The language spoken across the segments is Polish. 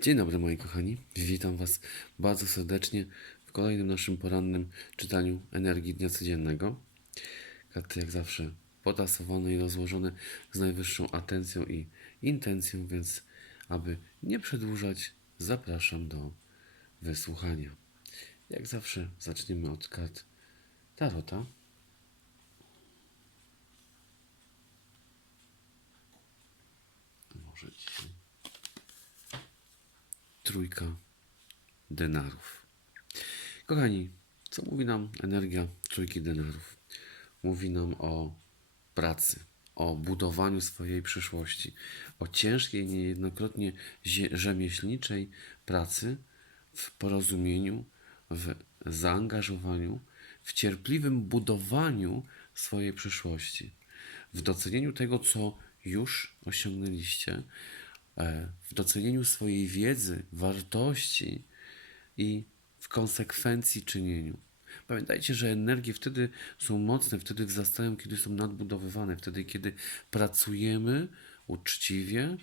Dzień dobry moi kochani, witam Was bardzo serdecznie w kolejnym naszym porannym czytaniu energii dnia codziennego. Karty jak zawsze potasowane i rozłożone z najwyższą atencją i intencją, więc aby nie przedłużać, zapraszam do wysłuchania. Jak zawsze zaczniemy od kart Tarota. Może dzisiaj trójka denarów. Kochani, co mówi nam energia trójki denarów? Mówi nam o pracy, o budowaniu swojej przyszłości, o ciężkiej, niejednokrotnie rzemieślniczej pracy w porozumieniu, w zaangażowaniu, w cierpliwym budowaniu swojej przyszłości, w docenieniu tego, co już osiągnęliście, w docenieniu swojej wiedzy, wartości i w konsekwencji czynieniu. Pamiętajcie, że energie wtedy są mocne, wtedy wzrastają, kiedy są nadbudowywane, wtedy, kiedy pracujemy uczciwie,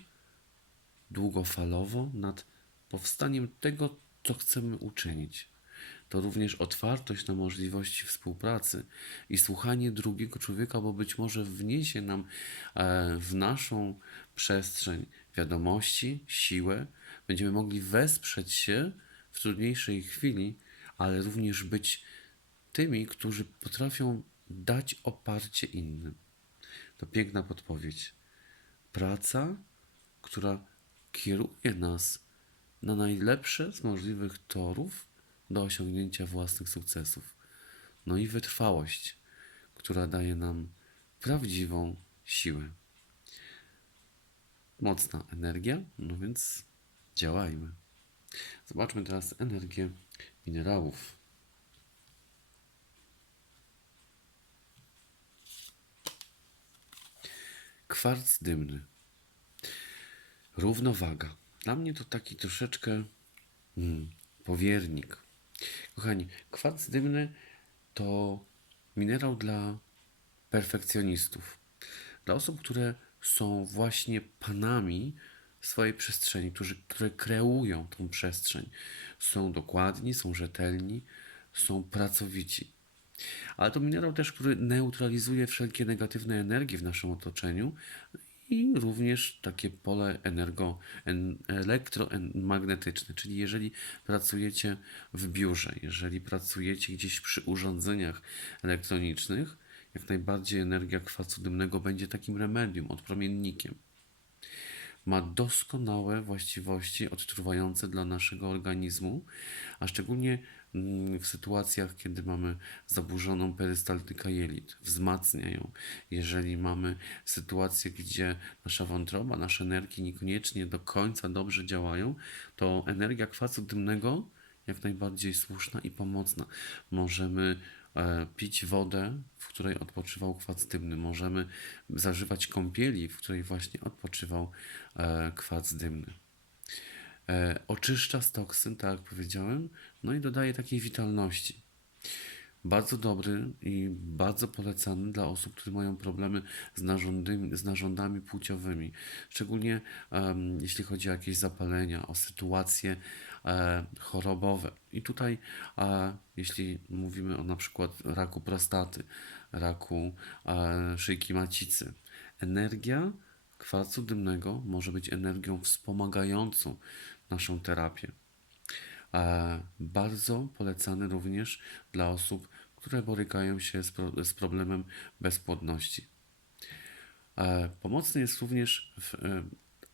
długofalowo nad powstaniem tego, co chcemy uczynić. To również otwartość na możliwości współpracy i słuchanie drugiego człowieka, bo być może wniesie nam e, w naszą przestrzeń wiadomości, siłę. Będziemy mogli wesprzeć się w trudniejszej chwili, ale również być tymi, którzy potrafią dać oparcie innym. To piękna podpowiedź. Praca, która kieruje nas na najlepsze z możliwych torów do osiągnięcia własnych sukcesów. No i wytrwałość, która daje nam prawdziwą siłę. Mocna energia, no więc działajmy. Zobaczmy teraz energię minerałów. Kwarc dymny. Równowaga. Dla mnie to taki troszeczkę mm, powiernik. Kochani, kwarc dymny to minerał dla perfekcjonistów. Dla osób, które są właśnie panami swojej przestrzeni, którzy, które kreują tą przestrzeń. Są dokładni, są rzetelni, są pracowici. Ale to minerał też, który neutralizuje wszelkie negatywne energie w naszym otoczeniu i również takie pole energo, en, elektromagnetyczne. Czyli jeżeli pracujecie w biurze, jeżeli pracujecie gdzieś przy urządzeniach elektronicznych, jak najbardziej energia kwasu dymnego będzie takim remedium, odpromiennikiem ma doskonałe właściwości odtruwające dla naszego organizmu, a szczególnie mm, w sytuacjach, kiedy mamy zaburzoną perystaltykę jelit, wzmacnia ją. Jeżeli mamy sytuację, gdzie nasza wątroba, nasze nerki niekoniecznie do końca dobrze działają, to energia kwasu dymnego jak najbardziej słuszna i pomocna. Możemy pić wodę, w której odpoczywał kwac dymny. Możemy zażywać kąpieli, w której właśnie odpoczywał e, kwac dymny. E, oczyszcza z toksyn, tak jak powiedziałem, no i dodaje takiej witalności. Bardzo dobry i bardzo polecany dla osób, które mają problemy z, narządymi, z narządami płciowymi. Szczególnie em, jeśli chodzi o jakieś zapalenia, o sytuacje e, chorobowe. I tutaj, e, jeśli mówimy o na przykład raku prostaty, raku e, szyjki macicy, energia kwasu dymnego może być energią wspomagającą naszą terapię. E, bardzo polecany również dla osób, które borykają się z, pro, z problemem bezpłodności. E, pomocny jest również w e,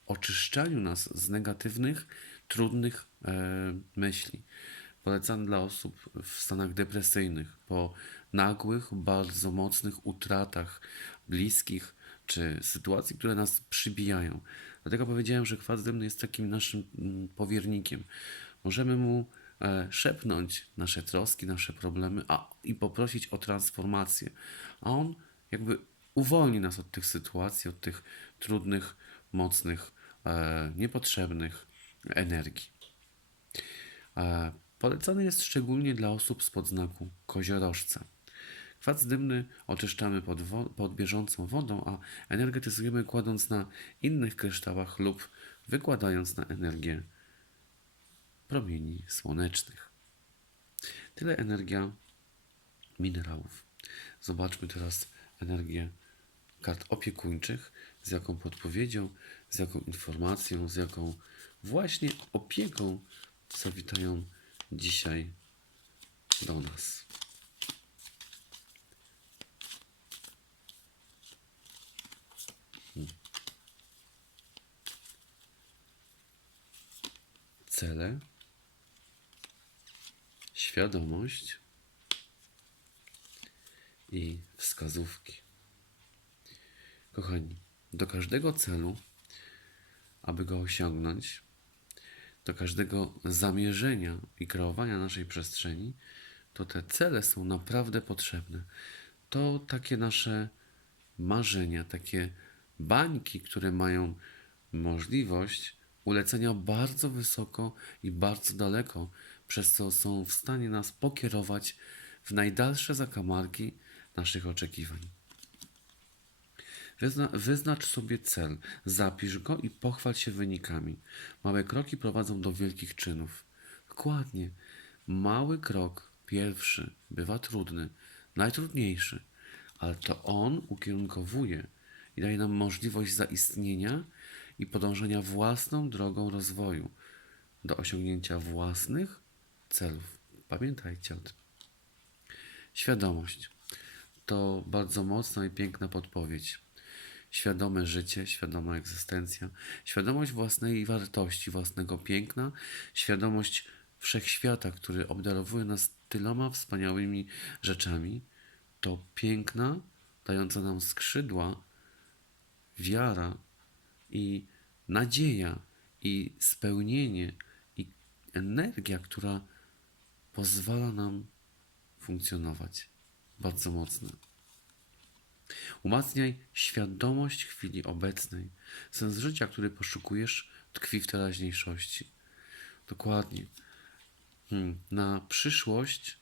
oczyszczaniu nas z negatywnych, trudnych e, myśli. Polecany dla osób w stanach depresyjnych, po nagłych, bardzo mocnych utratach bliskich, czy sytuacji, które nas przybijają. Dlatego powiedziałem, że kwas dymny jest takim naszym mm, powiernikiem. Możemy mu szepnąć nasze troski, nasze problemy a, i poprosić o transformację. A on jakby uwolni nas od tych sytuacji, od tych trudnych, mocnych, e, niepotrzebnych energii. E, polecany jest szczególnie dla osób spod znaku koziorożca. Kwac dymny oczyszczamy pod, pod bieżącą wodą, a energetyzujemy kładąc na innych kryształach lub wykładając na energię promieni słonecznych. Tyle energia minerałów. Zobaczmy teraz energię kart opiekuńczych, z jaką podpowiedzią, z jaką informacją, z jaką właśnie opieką zawitają dzisiaj do nas. Cele, świadomość i wskazówki. Kochani, do każdego celu, aby go osiągnąć, do każdego zamierzenia i kreowania naszej przestrzeni, to te cele są naprawdę potrzebne. To takie nasze marzenia, takie bańki, które mają możliwość ulecenia bardzo wysoko i bardzo daleko, przez co są w stanie nas pokierować w najdalsze zakamarki naszych oczekiwań. Wyzna, wyznacz sobie cel, zapisz go i pochwal się wynikami. Małe kroki prowadzą do wielkich czynów. Dokładnie. Mały krok, pierwszy, bywa trudny, najtrudniejszy, ale to on ukierunkowuje i daje nam możliwość zaistnienia i podążania własną drogą rozwoju do osiągnięcia własnych celów. Pamiętajcie o tym. Świadomość to bardzo mocna i piękna podpowiedź. Świadome życie, świadoma egzystencja, świadomość własnej wartości, własnego piękna, świadomość wszechświata, który obdarowuje nas tyloma wspaniałymi rzeczami, to piękna, dająca nam skrzydła, wiara i nadzieja, i spełnienie, i energia, która pozwala nam funkcjonować. Bardzo mocne. Umacniaj świadomość chwili obecnej. Sens życia, który poszukujesz, tkwi w teraźniejszości. Dokładnie. Hmm. Na przyszłość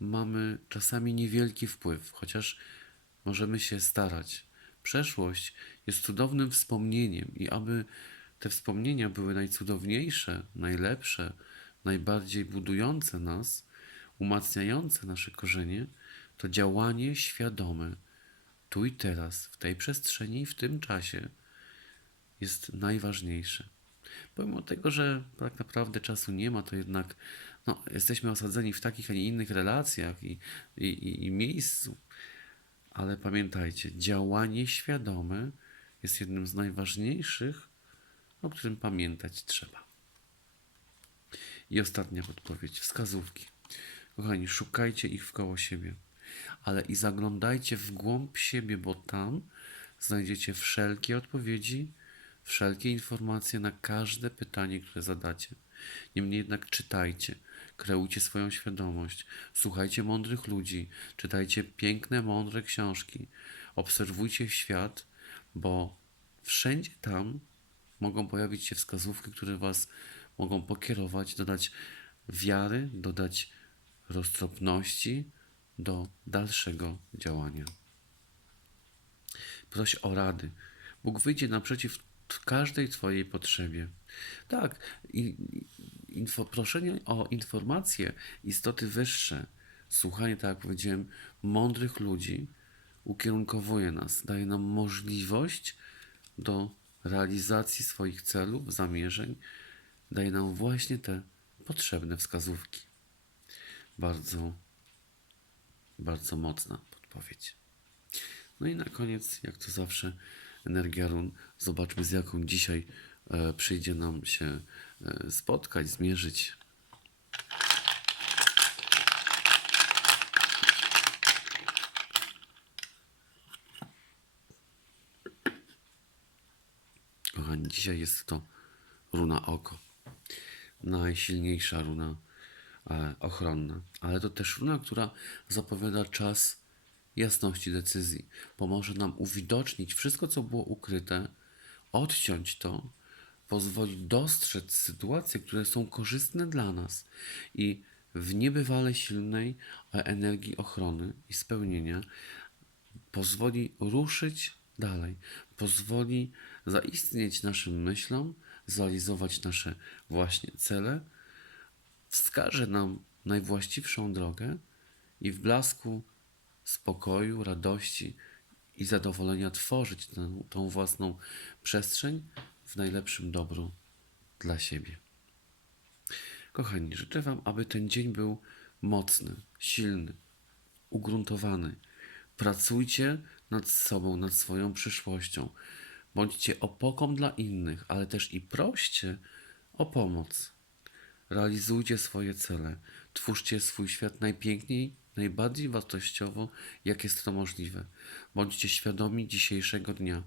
mamy czasami niewielki wpływ, chociaż możemy się starać. Przeszłość jest cudownym wspomnieniem i aby te wspomnienia były najcudowniejsze, najlepsze, najbardziej budujące nas, umacniające nasze korzenie, to działanie świadome, tu i teraz, w tej przestrzeni i w tym czasie jest najważniejsze. Pomimo tego, że tak naprawdę czasu nie ma, to jednak no, jesteśmy osadzeni w takich, a nie innych relacjach i, i, i, i miejscu. Ale pamiętajcie, działanie świadome jest jednym z najważniejszych, o którym pamiętać trzeba. I ostatnia podpowiedź, wskazówki. Kochani, szukajcie ich wkoło siebie, ale i zaglądajcie w głąb siebie, bo tam znajdziecie wszelkie odpowiedzi, wszelkie informacje na każde pytanie, które zadacie. Niemniej jednak czytajcie, kreujcie swoją świadomość, słuchajcie mądrych ludzi, czytajcie piękne, mądre książki, obserwujcie świat, bo wszędzie tam mogą pojawić się wskazówki, które Was mogą pokierować, dodać wiary, dodać roztropności do dalszego działania. Proś o rady. Bóg wyjdzie naprzeciw każdej Twojej potrzebie. Tak, info, proszenie o informacje, istoty wyższe, słuchanie, tak jak powiedziałem, mądrych ludzi ukierunkowuje nas, daje nam możliwość do realizacji swoich celów, zamierzeń, daje nam właśnie te potrzebne wskazówki. Bardzo, bardzo mocna podpowiedź. No i na koniec, jak to zawsze, energia run. Zobaczmy, z jaką dzisiaj e, przyjdzie nam się e, spotkać, zmierzyć. Kochani, dzisiaj jest to runa oko. Najsilniejsza runa e, ochronna, ale to też runa, która zapowiada czas jasności decyzji. Pomoże nam uwidocznić wszystko, co było ukryte, odciąć to, pozwoli dostrzec sytuacje, które są korzystne dla nas i w niebywale silnej energii ochrony i spełnienia pozwoli ruszyć dalej, pozwoli zaistnieć naszym myślom, zrealizować nasze właśnie cele, wskaże nam najwłaściwszą drogę i w blasku spokoju, radości i zadowolenia tworzyć tę, tą własną przestrzeń w najlepszym dobru dla siebie. Kochani, życzę Wam, aby ten dzień był mocny, silny, ugruntowany. Pracujcie nad sobą, nad swoją przyszłością. Bądźcie opoką dla innych, ale też i proście o pomoc. Realizujcie swoje cele. Twórzcie swój świat najpiękniej, najbardziej wartościowo, jak jest to możliwe. Bądźcie świadomi dzisiejszego dnia.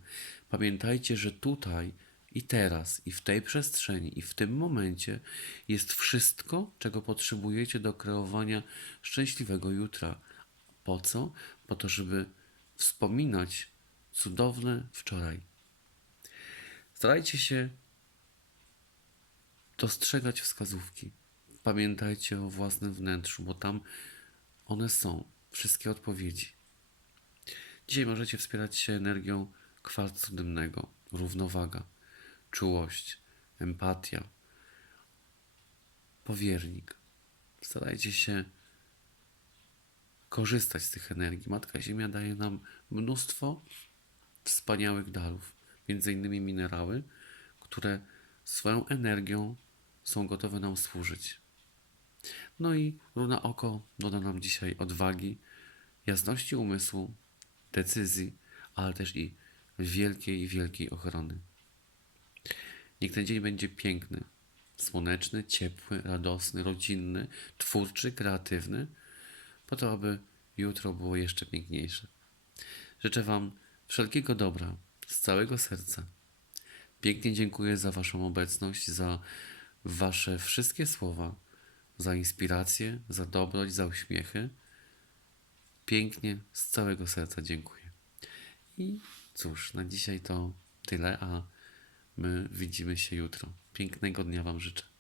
Pamiętajcie, że tutaj i teraz, i w tej przestrzeni, i w tym momencie jest wszystko, czego potrzebujecie do kreowania szczęśliwego jutra. Po co? Po to, żeby wspominać cudowne wczoraj. Starajcie się dostrzegać wskazówki. Pamiętajcie o własnym wnętrzu, bo tam one są, wszystkie odpowiedzi. Dzisiaj możecie wspierać się energią kwarcu dymnego, równowaga, czułość, empatia, powiernik. Starajcie się korzystać z tych energii. Matka Ziemia daje nam mnóstwo wspaniałych darów, między innymi minerały, które swoją energią są gotowe nam służyć. No i runa oko doda nam dzisiaj odwagi, jasności umysłu, decyzji, ale też i wielkiej, wielkiej ochrony. Niech ten dzień będzie piękny, słoneczny, ciepły, radosny, rodzinny, twórczy, kreatywny, po to, aby jutro było jeszcze piękniejsze. Życzę Wam wszelkiego dobra z całego serca. Pięknie dziękuję za Waszą obecność, za Wasze wszystkie słowa, za inspirację, za dobroć, za uśmiechy. Pięknie z całego serca dziękuję. I cóż, na dzisiaj to tyle, a my widzimy się jutro. Pięknego dnia Wam życzę.